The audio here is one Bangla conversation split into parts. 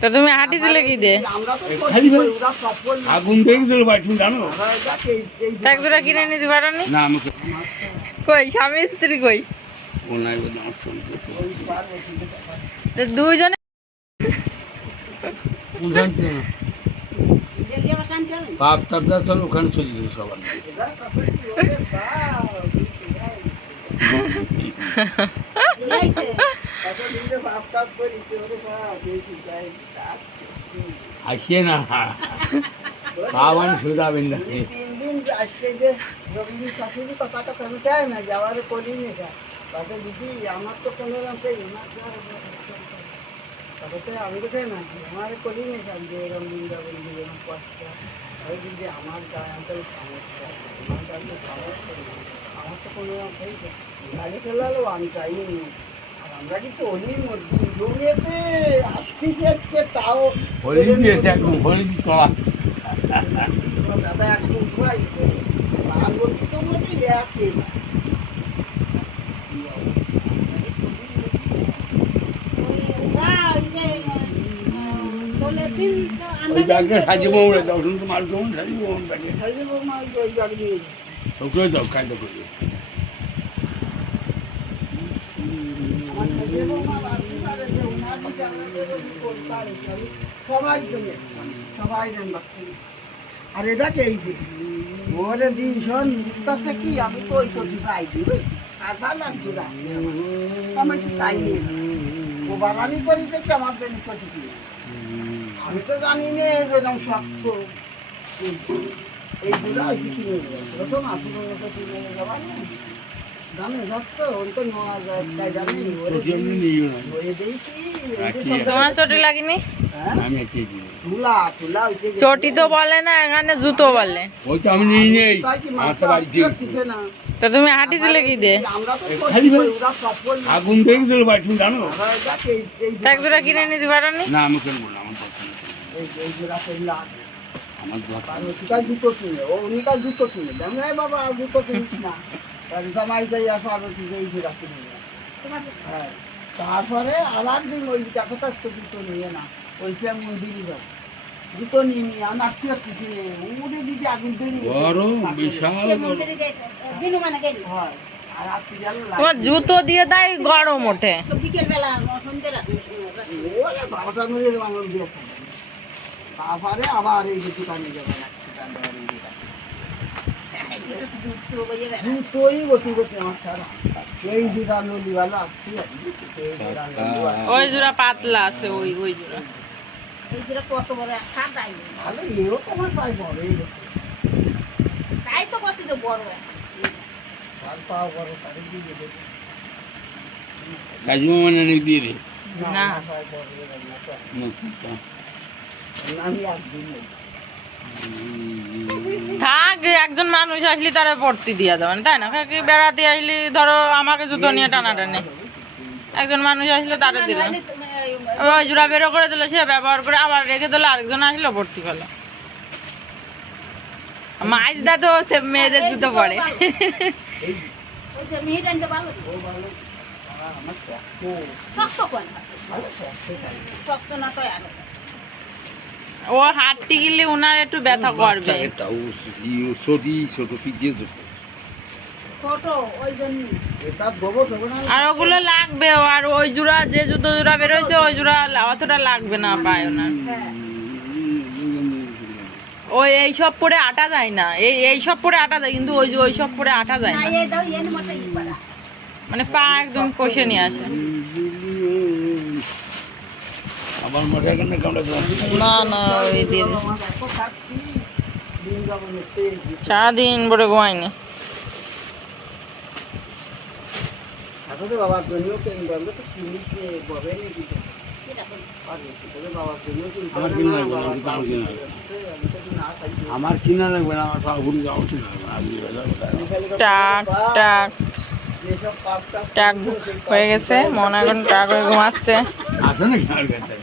তা তুমি হাঁটিছিলে কি দে? আগুন দেখেছিল ভাই, তুমি জানো? এক জোড়া কিনে নিতে পারোনি? না আমাকে কই স্বামী স্ত্রী কই? ওনাই বলে আমার সঙ্গে তো দুইজনে বাপ তাপদা চল ওখানে চলে গেল সবার। আসিয়ে না বাবান সুদাবেন না। 3 দিন আজকে যে রবীন্দ্র শাশুড়ি কথাটা আমি চাই না যাওয়ার করিনি তাতে দিদি আমার তো কোনো রকম তাতে আমি তো চাই না আমার করিনি যে রবীন্দ্র যাবেন জীবন কষ্ট ওই দিদি আমার গায়ে সমস্যা আমার তো কোনো রকম লাগে ফেলালো আমি চাইনি। আর আমরা কিন্তু হোলির মধ্যে জমিয়েতে আসতে তাও হোলি দিয়েছে একদম, হোলি চলা দাদা একদম সবাই আর বলছি তো মনে আছে ওই ব্যাগটা সাজিয়ে বউরে যাও, শুনতে মাল কেমন সাজিয়ে বউ ব্যাগে সাইজে বৌমা ওই ব্যাগ নিয়ে ওকে যাও কাজটা করবে। আমার সাইজে বৌমা বাড়ি পারে যে ওনার দিকে আমাদের পারে সবাই জন্য সবাই জান আর এটা কেইছে ওরে দিন শোন কাছে কি আমি তো ওই তো দিবাই দিই আর ভালো জুড়া আমি তো তাই নিয়ে ও বাগানি করি দেখি আমার জন্য ছোট কি আমি তো জানি না যেরকম শক্ত এই জুড়া ওই কিনে প্রথম আসলে মতো কিনে যাওয়া না জানে শক্ত ওই তো নেওয়া যায় তাই জানি ওরে দিয়েছি তোমার চটি লাগেনি? আমি একে দিই তুলা তুলা ওই যে চটি তো বলে না, এখানে জুতো বলে। ওই তো আমি নিয়ে নেই আমার তো বাড়ি দিয়ে না তা তুমি হাঁটিছিলে কি দে? আমরা তো খালি ভাই। ওরা সফল আগুন দেখেছিল ভাই, তুমি জানো? এক জোড়া কিনে নিতে পারোনি? না আমি কেন বললাম আমার পছন্দ এই জোড়া পেলা আমার দোকান আর ওটা জুতো কিনে ও উনিটা জুতো কিনে দেন রে বাবা আর জুতো কিনিস না আর জামাই যাই আসো আর এই জোড়া কিনে হ্যাঁ তারপরে আলার দিন ওই টাকাটা জুতো নিয়ে না ওইটা মন্দিরই যাও জুতো নিয়ে নিয়ে আমার কি উড়ে দিদি আগুন ধরে বড় বিশাল হয় আর রাত্রি গেল তোমার জুতো দিয়ে দেয় গরম ওঠে। ওরে বাবাটার মধ্যে আমার দিয়ে তারপরে আবার এই যে দোকানে যাবে জুতোই গতি গতি আমার সারা এই জুতা নদীওয়ালা আসছি ওই জোড়া পাতলা আছে, ওই ওই জোড়া। এই যেটা কত বড় একটা দাই ভালো এও তোমার পাই বড় এই তাই তো বসি তো বড় তার পাও বড় তার দিয়ে দেবে কাজিমা মানে নাকি দিয়ে দে না। পাই বড় নতুনটা। আমি একদিন নেই থাক, একজন মানুষ আসলে তারা পড়তে দিয়ে দেবেন, তাই না? কি বেড়াতে আসলে ধরো আমাকে জুতো নিয়ে টানাটানি, একজন মানুষ আসলে তারা দিল, ওই জোড়া বেরো করে দিল, সে ব্যবহার করে আবার রেখে দিল, আরেকজন আসলো ভর্তি করলো। মাছ দা তো মেয়েদের জুতো পড়ে। ওই যে মেয়ে টানতে পারলো ও ভালো আমার শক্ত কোন ভালো শক্ত না তো আর ও হাঁটতে গেলে ওনার একটু ব্যথা করবে। তাও সরি ছোট পিছিয়ে ছোট ওই জন্য এটা গোবর দেবো না আর ওগুলো লাগবে, আর ওই জোড়া যে জুতো জোড়া বেরোয়ছে ওই জোড়া অতটা লাগবে না পায় ওনার। ওই এইসব পরে আটা যায় না, এইসব পরে আটা যায়, কিন্তু ওই যে ওইসব পরে আটা যায় না, এই দাও এনে মতো ই করা মানে পা একদম কষে নিয়ে আসে। আমার মাথায় কেন কামড়া না না ওই দিয়ে দিস। দেখো খাচ্ছি দিন যাবো তেল সারাদিন বড় ঘুমায়নি। আসলে বাবার জন্যও কেন বলবে তো কিনিস ববে নেই কিছু এটা কোন বাবার জন্য আমার কিনা লাগবে না, আমি তো আমার কিনা লাগবে আমার কিনা লাগবে না, আমার ঘুরে যাওয়া উচিত টাক টাক যেসব পাপ টাক হয়ে গেছে, মন এখন টাক হয়ে ঘুমাচ্ছে। আসো না খেয়াল করতে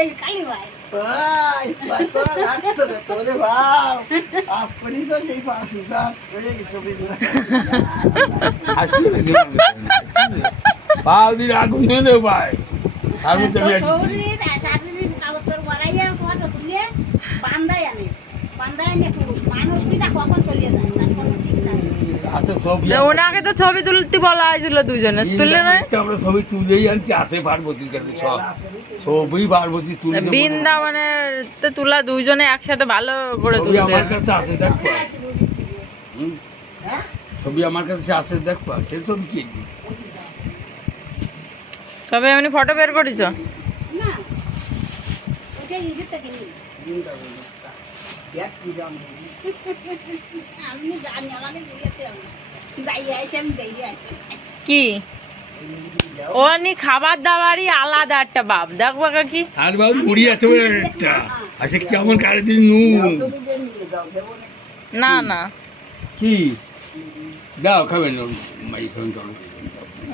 এই কালি ভাই ভাই ভাই তো রাখতো রে তোরে ভাই আপনি তো সেই পাশুটা ওই ছবি আসছি না পাও দিন আগুন ধরে দেবো ভাই আগুন তো শরীর শারীরিক না তো মানুষ কিনা কখন চলে যায় তার কোনো ঠিক নাই এত ছবি তা ওনাকে তো ছবি তুলতে বলা হয়েছিল দুজনে তুললে না আমরা ছবি তুলেই আনছি হাতে পার্বতীর কাছে সব ছবি পার্বতী তুলে দেবো। বৃন্দাবনের তো তুলা দুজনে একসাথে ভালো করে ছবি তুলতে আমার কাছে আছে দেখবা ছবি আমার কাছে আছে দেখবা সে ছবি কি তবে এমনি ফটো বের করেছ না ওটা ইজি থেকে নি আমি জানি আমাকে বুঝাতে হবে যাই আইছে আমি দেই আইছে কি ও নি খাবার দাবারই আলাদা একটা বাপ দেখবো কি আর বাবু মুড়ি আছে একটা আচ্ছা কেমন কারে দিন নু না না কি দাও খাবেন না মাই খাবেন চলো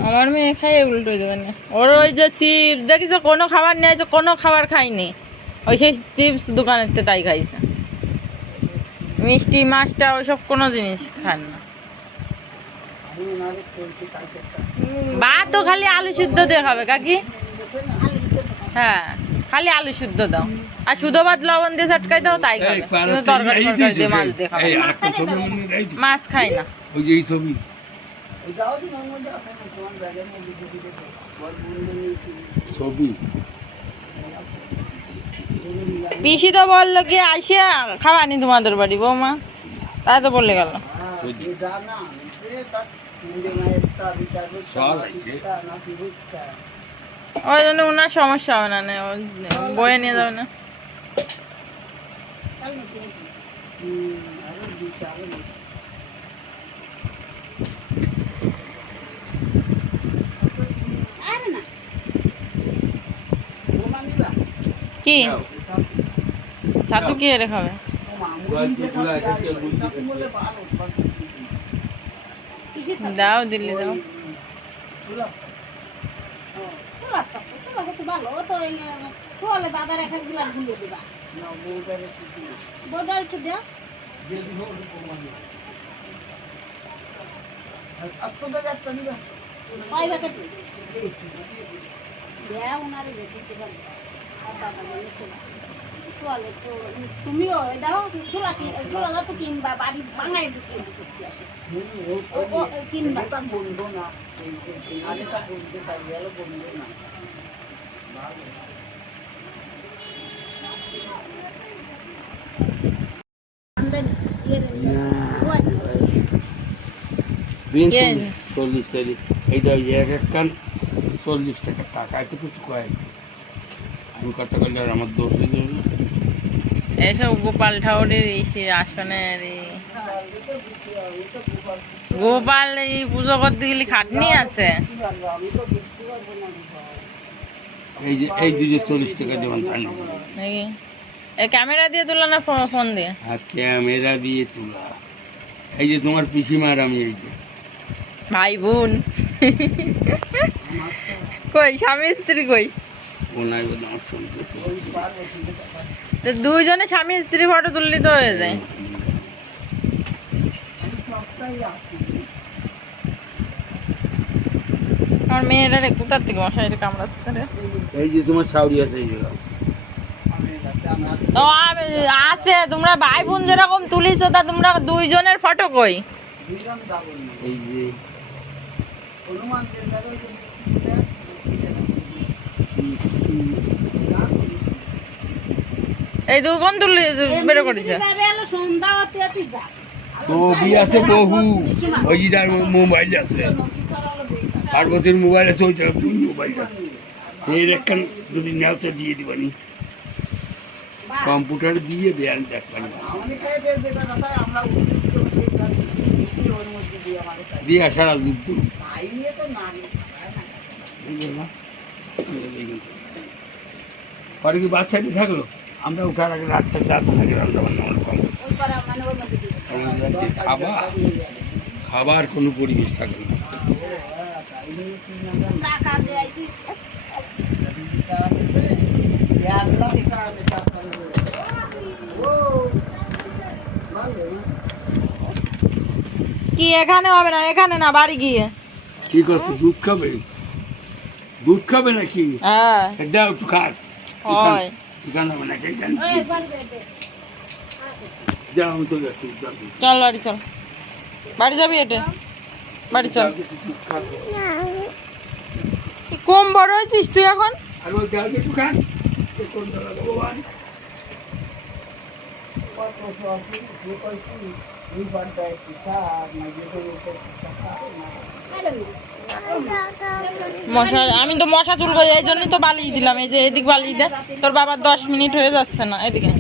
আমার মেয়ে খাই উল্টো দেবে না ওর ওই যে চিপস দেখিস কোনো খাবার নেই যে কোনো খাবার খাইনি ওই সেই চিপস দোকানের থেকে তাই খাইছে মিষ্টি মাছটা ওইসব কোনো জিনিস খান না ভাত তো খালি আলু সিদ্ধ দিয়ে খাবে কাকি হ্যাঁ খালি আলু সিদ্ধ দাও আর শুধু ভাত লবণ দিয়ে চটকাই দাও তাই খাবে কিন্তু তরকারি টরকারি দিয়ে মাছ দিয়ে খাবে এই আরেকটা ছবি মনে রাই মাছ খায় না ওই যে এই ছবি ছবি পিসি তো বললো কি আসিয়া খাওয়ানি তোমাদের বাড়ি বৌমা তাই তো বললে গেল ওই জন্য ওনার সমস্যা হবে না বয়ে নিয়ে যাবে না আরে না কি ছাতু কি এর খাবে দাও দিল্লি দাও চলা চলা তো ভালো তো এই তোলে দাদার এক এক গ্লাস ভুলে দিবা বড় একটু দাও পাইবা কেটে দেয়া উনারে দেখতে পারবে আর দাদা বলে চলা তোলে তো তুমিও দাও চলা কি চলা তো কিনবা বাড়ি ভাঙাই দিতে করতে আসে কিনবা বলবো না আরেকটা বলতে পারি গেল বলবো না আমদানি Yen. 40 টাকা এই দাও এক এক কান 40 টাকা টাকা তো কিছু কয় আমি কত করলে আর আমার দোষ হয়ে যাবে না। এসব গোপাল ঠাকুরের এই আসনের গোপাল এই পুজো করতে গেলে খাটনি আছে এই যে 40 টাকা যেমন টানি নাকি এই ক্যামেরা দিয়ে তোলা না ফোন দিয়ে আর ক্যামেরা দিয়ে তোলা এই যে তোমার পিসিমার আমি এই যে ভাই বোন কই স্বামী স্ত্রী কই ওনাই বলে আমার শুনতে তো দুইজনে স্বামী স্ত্রী ফটো তুললে তো হয়ে যায় আমার মেয়েরা রে কোথার থেকে মশাইটা কামড়াচ্ছে রে এই যে তোমার শাউরি আছে এই যে ও আছে তোমরা ভাই বোন যেরকম তুলিছো তা তোমরা দুইজনের ফটো কই এই যে এই দুগুণ তুলি বেরো করেছে সন্ধ্যা হতে হতে যা ছবি আছে বহু ওই যে তার মোবাইল আছে পার্বতীর মোবাইল আছে ওইটা দুই মোবাইল আছে এর একখান যদি নেওতে দিয়ে দিবানি কম্পিউটার দিয়ে বেয়ান দেখবানি দিয়ে সারা যুদ্ধ পরে কি বাচ্চাটি থাকলো আমরা উঠার আগে রাত থাকতে থাকি রান্না বান্না আমার কম ওই পারা মানে ওর মধ্যে দিবে খাবার কোনো পরিবেশ থাকে না টাকা দিয়ে আইছি কি এখানে হবে না এখানে না বাড়ি গিয়ে কি করছো দুধ খাবে নাকি হ্যাঁ দাও একটু খাক হয় এখানে হবে নাকি ওই একবার দে দে যা আমি তো যাচ্ছি যাবি। চল বাড়ি চল, বাড়ি যাবি এটা, বাড়ি চল। কম বড় হয়েছিস তুই এখন? আর ওই যাও একটু খান কোন দাদা ভগবান কত সব যে কইছি এই বাড়িটায় পিঠা না যে পিঠা মশা, আমি তো মশা চুল করি, এই জন্যই তো বালিশ দিলাম। এই যে এদিক বালিশ দে, তোর বাবার 10 মিনিট হয়ে যাচ্ছে না, এদিকে